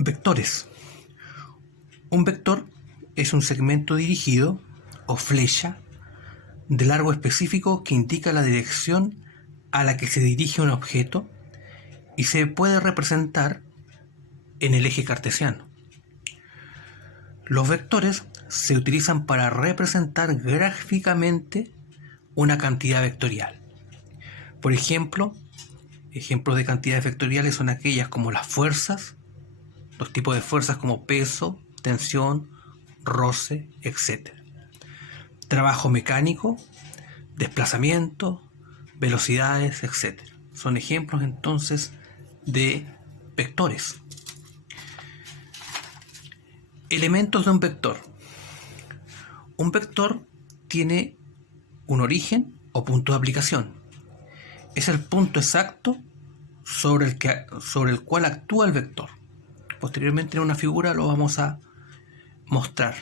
Vectores. Un vector es un segmento dirigido o flecha de largo específico que indica la dirección a la que se dirige un objeto y se puede representar en el eje cartesiano. Los vectores se utilizan para representar gráficamente una cantidad vectorial. Por ejemplo, ejemplos de cantidades vectoriales son aquellas como las fuerzas, los tipos de fuerzas como peso, tensión, roce, etc. Trabajo mecánico, desplazamiento, velocidades, etc. Son ejemplos entonces de vectores. Elementos de un vector. Un vector tiene un origen o punto de aplicación. Es el punto exacto sobre el cual actúa el vector. Posteriormente en una figura lo vamos a mostrar.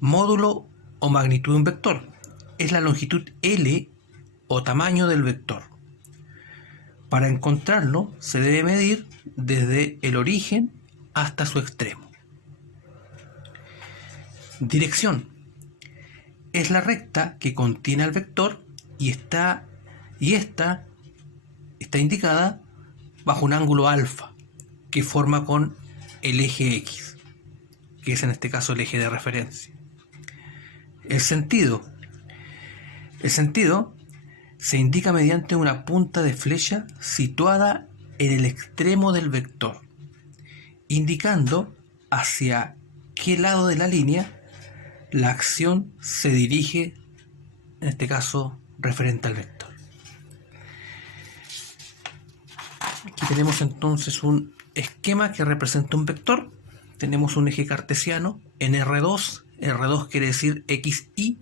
Módulo o magnitud de un vector. Es la longitud L o tamaño del vector. Para encontrarlo se debe medir desde el origen hasta su extremo. Dirección. Es la recta que contiene al vector y esta está indicada bajo un ángulo alfa que forma con el eje X, que es en este caso el eje de referencia. El sentido. El sentido se indica mediante una punta de flecha situada en el extremo del vector, indicando hacia qué lado de la línea la acción se dirige, en este caso referente al vector. Aquí tenemos entonces un esquema que representa un vector. Tenemos un eje cartesiano en R2. R2 quiere decir XY.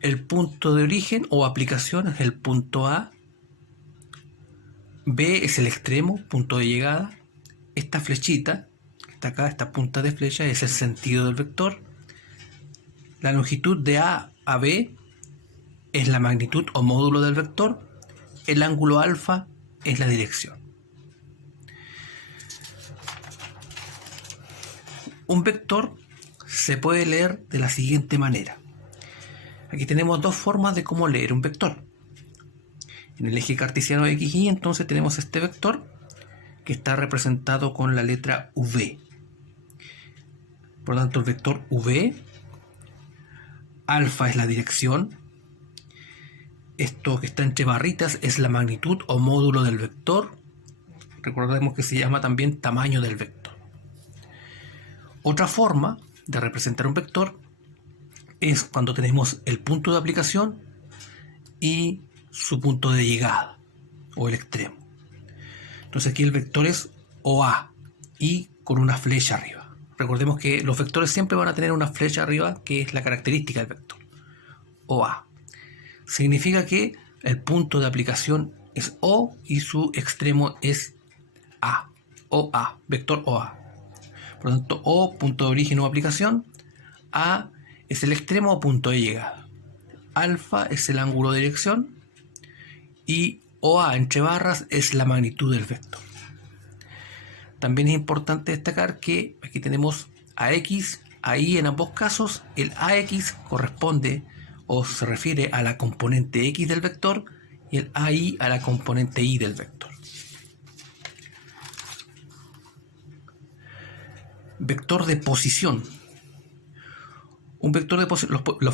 El punto de origen o aplicación es el punto A. B es el extremo, punto de llegada. Esta flechita que está acá, esta punta de flecha, es el sentido del vector. La longitud de A a B es la magnitud o módulo del vector. El ángulo alfa es la dirección. Un vector se puede leer de la siguiente manera. Aquí tenemos dos formas de cómo leer un vector. En el eje cartesiano XY entonces tenemos este vector que está representado con la letra V. Por lo tanto el vector V, alfa es la dirección. Esto que está entre barritas es la magnitud o módulo del vector. Recordemos que se llama también tamaño del vector. Otra forma de representar un vector es cuando tenemos el punto de aplicación y su punto de llegada o el extremo. Entonces aquí el vector es OA y con una flecha arriba. Recordemos que los vectores siempre van a tener una flecha arriba, que es la característica del vector. OA. Significa que el punto de aplicación es O y su extremo es A. OA, vector OA. Por lo tanto, O, punto de origen o aplicación. A es el extremo o punto de llegada. Alfa es el ángulo de dirección. Y OA entre barras es la magnitud del vector. También es importante destacar que aquí tenemos AX, ahí en ambos casos el AX corresponde o se refiere a la componente X del vector y el AI a la componente Y del vector. Vector de posición. Los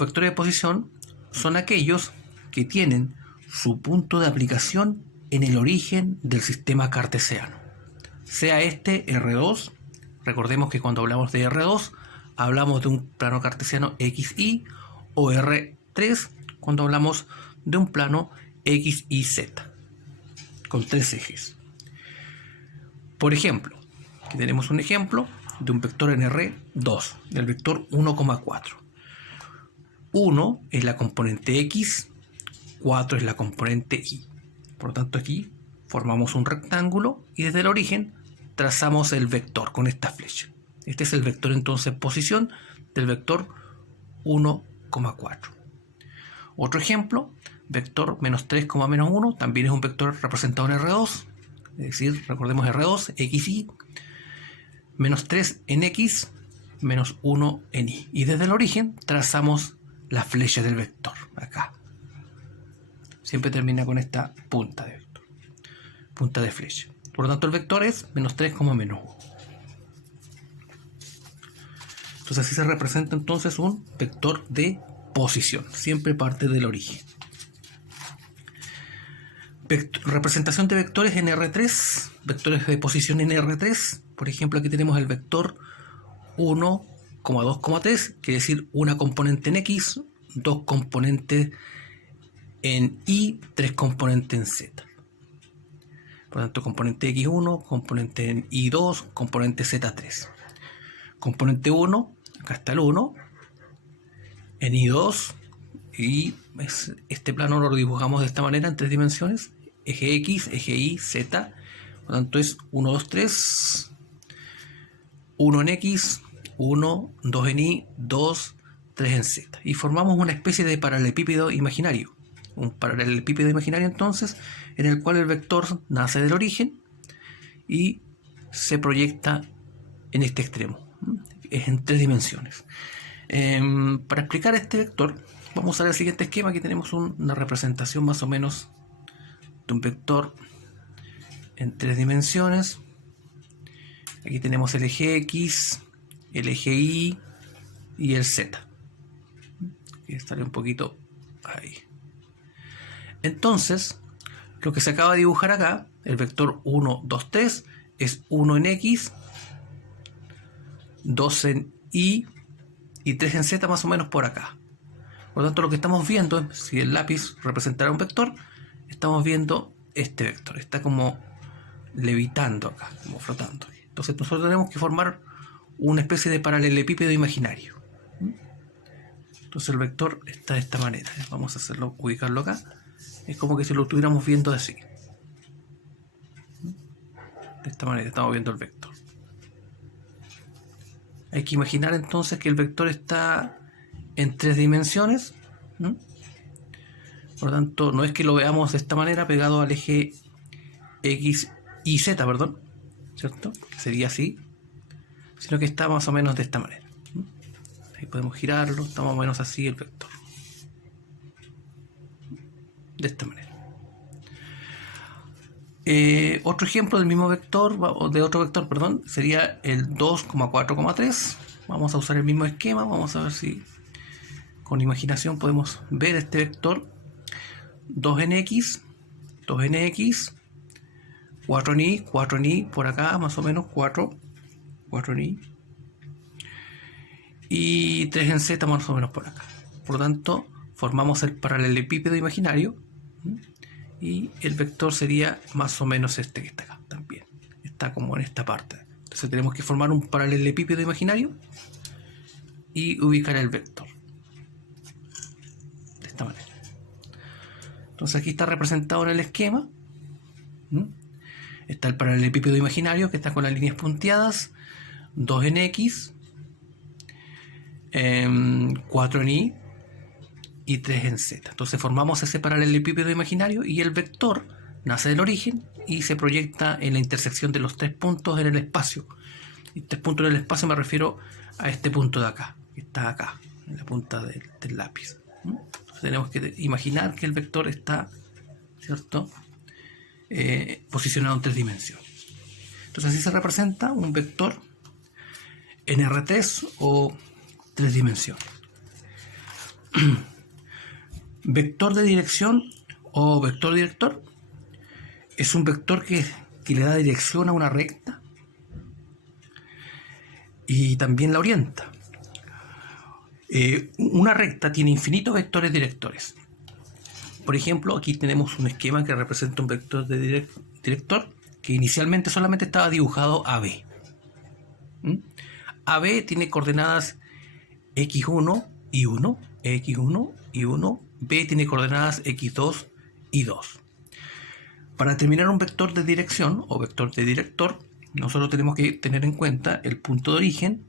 vectores de posición son aquellos que tienen su punto de aplicación en el origen del sistema cartesiano. Sea este R2, recordemos que cuando hablamos de R2 hablamos de un plano cartesiano XY, o R3 cuando hablamos de un plano XYZ con tres ejes. Por ejemplo, aquí tenemos un ejemplo de un vector en R2, del vector 1,4. 1 es la componente X, 4 es la componente Y. Por lo tanto aquí formamos un rectángulo y desde el origen trazamos el vector con esta flecha. Este es el vector entonces posición del vector 1,4. Otro ejemplo, vector menos 3, menos 1, también es un vector representado en R2. es decir, recordemos R2, XY, menos 3 en X, menos 1 en Y. Y desde el origen trazamos la flecha del vector, acá. Siempre termina con esta punta de vector, punta de flecha. Por lo tanto, el vector es menos 3, menos 1. Entonces así se representa entonces un vector de posición. Siempre parte del origen. Representación de vectores en R3. Vectores de posición en R3. Por ejemplo, aquí tenemos el vector 1, 2, 3. Quiere decir una componente en X, 2 componentes en Y, 3 componentes en Z. Por lo tanto, componente X1, componente en Y2, componente Z3. Componente 1, acá está el 1, en Y2, y este plano lo dibujamos de esta manera en 3 dimensiones, eje X, eje Y, Z, por lo tanto es 1, 2, 3, 1 en X, 1, 2 en Y, 2, 3 en Z. Y formamos una especie de paralelepípedo imaginario. Un paralelepípedo imaginario entonces, en el cual el vector nace del origen y se proyecta en este extremo. Es en 3 dimensiones. Para explicar este vector, vamos a usar el siguiente esquema. Aquí tenemos una representación más o menos de un vector en 3 dimensiones. Aquí tenemos el eje X, el eje Y y el Z. Aquí estaré un poquito ahí. Entonces, lo que se acaba de dibujar acá, el vector 1, 2, 3, es 1 en X, 2 en Y y 3 en Z, más o menos por acá. Por lo tanto, lo que estamos viendo, si el lápiz representara un vector, estamos viendo este vector. Está como levitando acá, como flotando. Entonces nosotros tenemos que formar una especie de paralelepípedo imaginario. Entonces el vector está de esta manera. Vamos a hacerlo, ubicarlo acá. Es como que si lo estuviéramos viendo así. De esta manera estamos viendo el vector. Hay que imaginar entonces que el vector está en 3 dimensiones. Por lo tanto, no es que lo veamos de esta manera pegado al eje X y Z, perdón, ¿cierto? Que sería así. Sino que está más o menos de esta manera. Ahí podemos girarlo, está más o menos así el vector. De esta manera. Otro ejemplo del mismo vector, o de otro vector, perdón, sería el 2,4,3. Vamos a usar el mismo esquema, vamos a ver si con imaginación podemos ver este vector. 2 en X, 2 en X, 4 en Y, por acá más o menos 4 en Y, y 3 en Z más o menos por acá. Por lo tanto, formamos el paralelepípedo imaginario. Y el vector sería más o menos este que está acá también. Está como en esta parte. Entonces tenemos que formar un paralelepípedo imaginario y ubicar el vector. De esta manera. Entonces aquí está representado en el esquema. Está el paralelepípedo imaginario que está con las líneas punteadas. 2 en X, 4 en Y y 3 en Z. Entonces formamos ese paralelepípedo imaginario y el vector nace del origen y se proyecta en la intersección de los 3 puntos en el espacio. Y 3 puntos en el espacio me refiero a este punto de acá, que está acá, en la punta del lápiz. Entonces tenemos que imaginar que el vector está, ¿cierto?, posicionado en 3 dimensiones. Entonces así se representa un vector en R3 o 3 dimensiones. Vector de dirección o vector director es un vector que le da dirección a una recta y también la orienta. Una recta tiene infinitos vectores directores. Por ejemplo, aquí tenemos un esquema que representa un vector de director que inicialmente solamente estaba dibujado AB. AB tiene coordenadas X1 y 1, X1 y 1, B tiene coordenadas X2 y 2. Para determinar un vector de dirección o vector de director, nosotros tenemos que tener en cuenta el punto de origen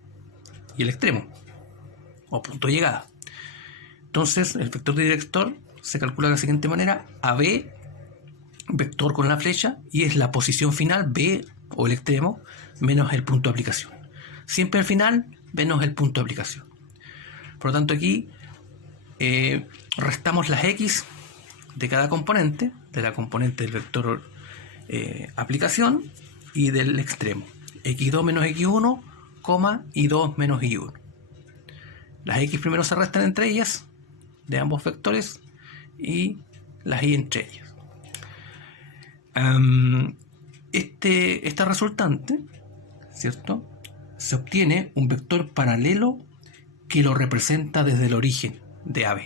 y el extremo, o punto de llegada. Entonces, el vector de director se calcula de la siguiente manera: AB vector con la flecha y es la posición final, B o el extremo, menos el punto de aplicación. Siempre al final menos el punto de aplicación. Por lo tanto aquí restamos las X de cada componente, de la componente del vector aplicación y del extremo. X2 menos X1, Y2 menos Y1. Las X primero se restan entre ellas, de ambos vectores, y las Y entre ellas. Esta resultante, ¿cierto?, se obtiene un vector paralelo que lo representa desde el origen de AB.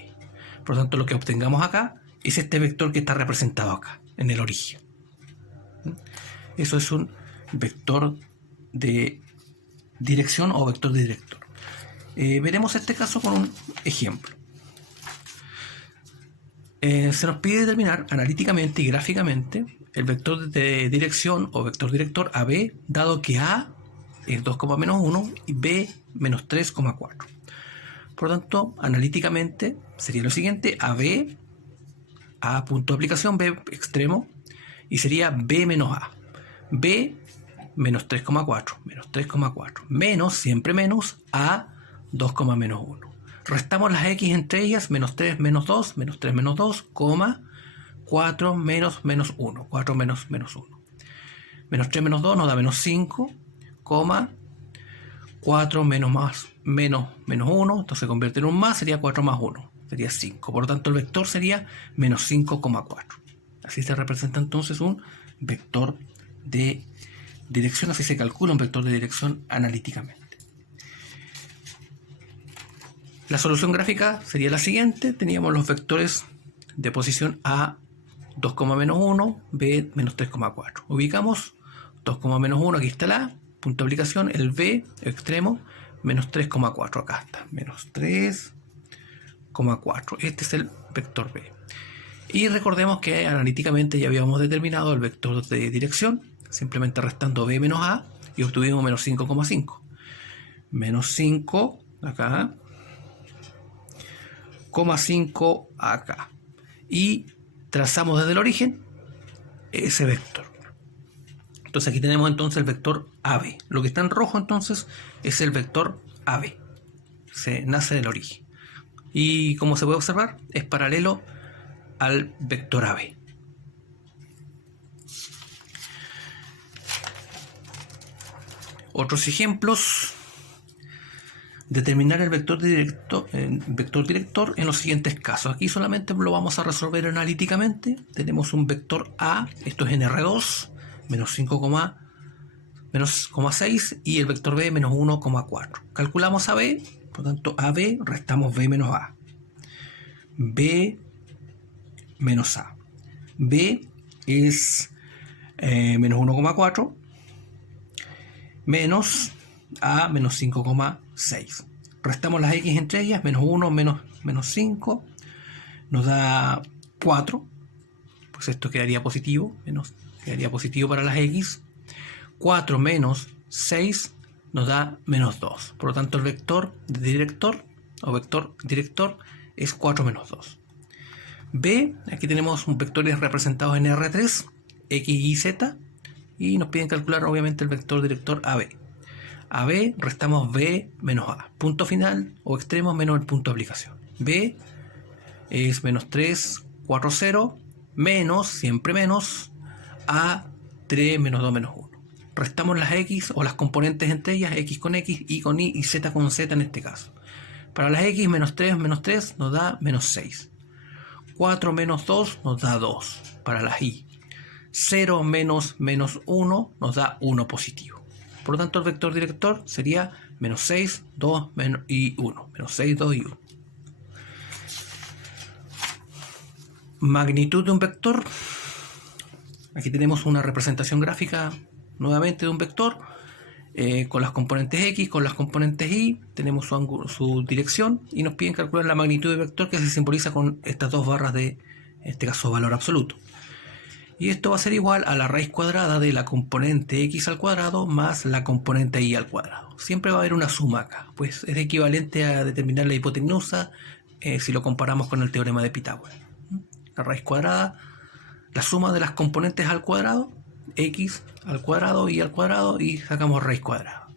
Por lo tanto, lo que obtengamos acá es este vector que está representado acá, en el origen. Eso es un vector de dirección o vector de director. Veremos este caso con un ejemplo. Se nos pide determinar analíticamente y gráficamente el vector de dirección o vector director AB, dado que A es 2,-1 y B menos 3,4. Por lo tanto, analíticamente sería lo siguiente: AB, A punto de aplicación, B extremo, y sería B menos A. B menos 3,4, menos 3,4, menos, siempre menos, A 2,-1. Restamos las X entre ellas, menos 3 menos 2, menos 3 menos 2, 4 menos 1, 4 menos 1. Menos 3 menos 2 nos da menos 5, 4 menos 1, entonces se convierte en un más, sería 4 más 1, sería 5. Por lo tanto, el vector sería menos 5,4. Así se representa entonces un vector de dirección, así se calcula un vector de dirección analíticamente. La solución gráfica sería la siguiente: teníamos los vectores de posición A 2,-1, B menos 3,4. Ubicamos 2,-1, aquí está la punto de aplicación, el B extremo, menos 3,4, acá está, menos 3,4. Este es el vector B. Y recordemos que analíticamente ya habíamos determinado el vector de dirección, simplemente restando B menos A, y obtuvimos menos 5,5. Menos 5 acá, 5 acá. Y trazamos desde el origen ese vector. Entonces aquí tenemos entonces el vector AB. Lo que está en rojo entonces es el vector AB. Se nace del origen. Y como se puede observar, es paralelo al vector AB. Otros ejemplos: determinar el vector director en los siguientes casos. Aquí solamente lo vamos a resolver analíticamente. Tenemos un vector A, esto es en R2, menos 5,6, y el vector B menos 1,4. Calculamos AB, por lo tanto AB restamos B menos A. B menos A. B es menos 1,4 menos A menos 5,6. Restamos las X entre ellas, menos 1 menos 5 nos da 4, pues esto quedaría positivo, quedaría positivo para las X. 4 menos 6 nos da menos 2. Por lo tanto, el vector de director o vector director es 4 menos 2. B, aquí tenemos un vectores representados en R3, X, Y, Z, y nos piden calcular obviamente el vector director AB. AB restamos B menos A. Punto final o extremo menos el punto de aplicación. B es menos 3, 4, 0, menos, siempre menos, A 3 menos 2 menos 1. Restamos las X o las componentes entre ellas, X con X, Y con Y y Z con Z en este caso. Para las X, menos 3 nos da menos 6. 4 menos 2 nos da 2 para las Y. 0 menos 1 nos da 1 positivo. Por lo tanto, el vector director sería menos 6, 2 y 1. Menos 6, 2 y 1. Magnitud de un vector. Aquí tenemos una representación gráfica nuevamente de un vector con las componentes X, con las componentes Y. Tenemos su dirección y nos piden calcular la magnitud del vector, que se simboliza con estas dos barras de, en este caso, valor absoluto. Y esto va a ser igual a la raíz cuadrada de la componente X al cuadrado más la componente Y al cuadrado. Siempre va a haber una suma acá, pues es equivalente a determinar la hipotenusa si lo comparamos con el teorema de Pitágoras. La raíz cuadrada la suma de las componentes al cuadrado, x al cuadrado, y al cuadrado, y sacamos raíz cuadrada.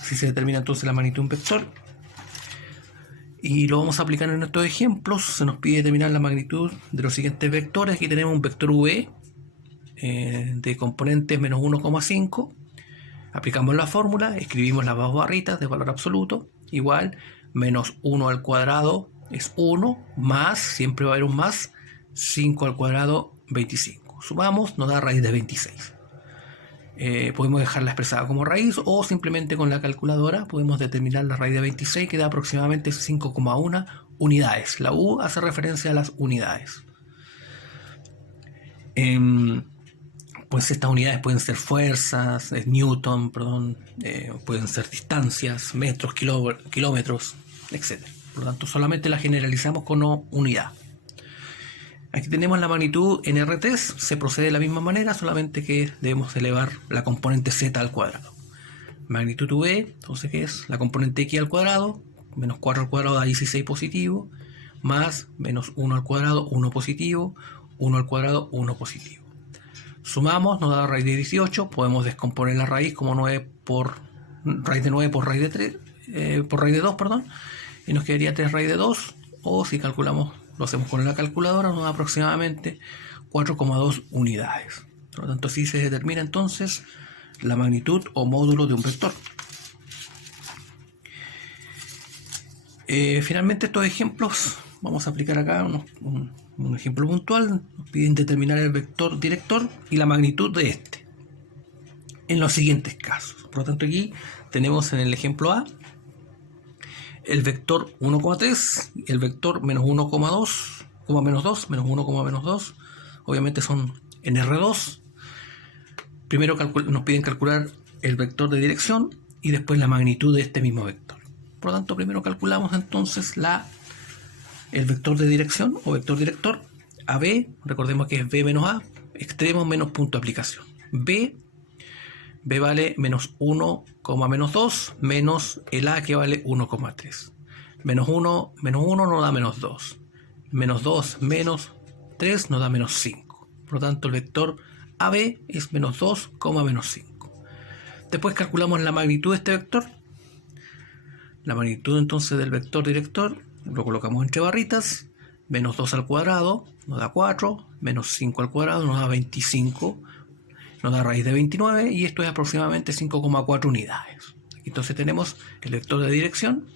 Así se determina entonces la magnitud de un vector. Y lo vamos a aplicar en estos ejemplos. Se nos pide determinar la magnitud de los siguientes vectores. Aquí tenemos un vector v de componentes menos 1,5. Aplicamos la fórmula, escribimos las dos barritas de valor absoluto, igual menos 1 al cuadrado es 1, más, siempre va a haber un más, 5 al cuadrado, 25. Sumamos, nos da raíz de 26. Podemos dejarla expresada como raíz, o simplemente con la calculadora podemos determinar la raíz de 26, que da aproximadamente 5,1 unidades. La U hace referencia a las unidades. Pues estas unidades pueden ser fuerzas, newton, perdón, pueden ser distancias, metros, kilómetros, etc. Por lo tanto, solamente la generalizamos con unidad. Aquí tenemos la magnitud en R3, se procede de la misma manera, solamente que debemos elevar la componente z al cuadrado. Magnitud V, entonces, ¿qué es? La componente x al cuadrado, menos 4 al cuadrado da 16 positivo, más menos 1 al cuadrado, 1 positivo, 1 al cuadrado, 1 positivo. Sumamos, nos da raíz de 18, podemos descomponer la raíz como 9 por raíz de 9 por raíz de 3, por raíz de 2, perdón, y nos quedaría 3 raíz de 2, o si calculamos, lo hacemos con la calculadora, nos da aproximadamente 4,2 unidades. Por lo tanto, así se determina entonces la magnitud o módulo de un vector. Finalmente, estos ejemplos, vamos a aplicar acá un ejemplo puntual. Nos piden determinar el vector director y la magnitud de este en los siguientes casos. Por lo tanto, aquí tenemos en el ejemplo A el vector 1,3 y el vector menos 1,2, menos 2, menos 1, menos 2. Obviamente son en R2. Primero nos piden calcular el vector de dirección y después la magnitud de este mismo vector. Por lo tanto, primero calculamos entonces el vector de dirección o vector director. AB, recordemos que es B menos A, extremo menos punto de aplicación. B vale menos 1, menos 2, menos el A, que vale 1,3. Menos 1 nos da menos 2. Menos 2 menos 3 nos da menos 5. Por lo tanto, el vector AB es menos 2, menos 5. Después calculamos la magnitud de este vector. La magnitud entonces del vector director lo colocamos entre barritas. Menos 2 al cuadrado nos da 4, menos 5 al cuadrado nos da 25, nos da raíz de 29, y esto es aproximadamente 5,4 unidades. Entonces tenemos el vector de dirección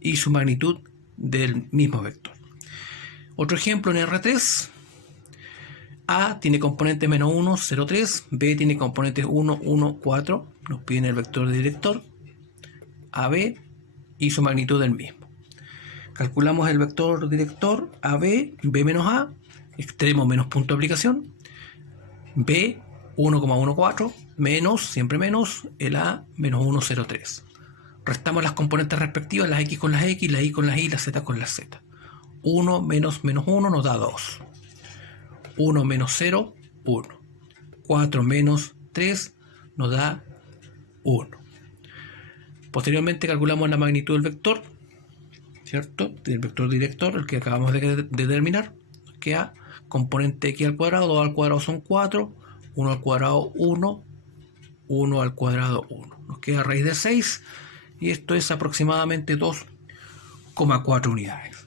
y su magnitud del mismo vector. Otro ejemplo en R3. A tiene componente menos 1, 0, 3. B tiene componentes 1, 1, 4. Nos piden el vector de director AB y su magnitud del mismo. Calculamos el vector director AB, B menos A, extremo menos punto de aplicación, B 1,14 menos, siempre menos, el A menos 1,03. Restamos las componentes respectivas, las X con las X, la Y con las Y, la Z con las Z. 1 menos menos 1 nos da 2. 1 menos 0, 1. 4 menos 3 nos da 1. Posteriormente calculamos la magnitud del vector, ¿cierto? Del vector director, el que acabamos de determinar, que A, componente X al cuadrado, 2 al cuadrado son 4, 1 al cuadrado 1, 1 al cuadrado 1. Nos queda raíz de 6, y esto es aproximadamente 2,4 unidades.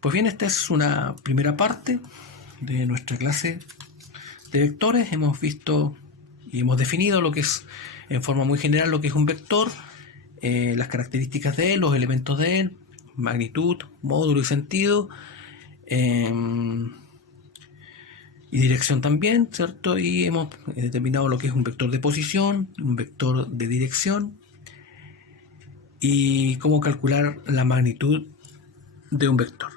Pues bien, esta es una primera parte de nuestra clase de vectores. Hemos visto y hemos definido lo que es, en forma muy general, lo que es un vector, las características de él, los elementos de él, magnitud, módulo y sentido, y dirección también, ¿cierto? Y hemos determinado lo que es un vector de posición, un vector de dirección, y cómo calcular la magnitud de un vector.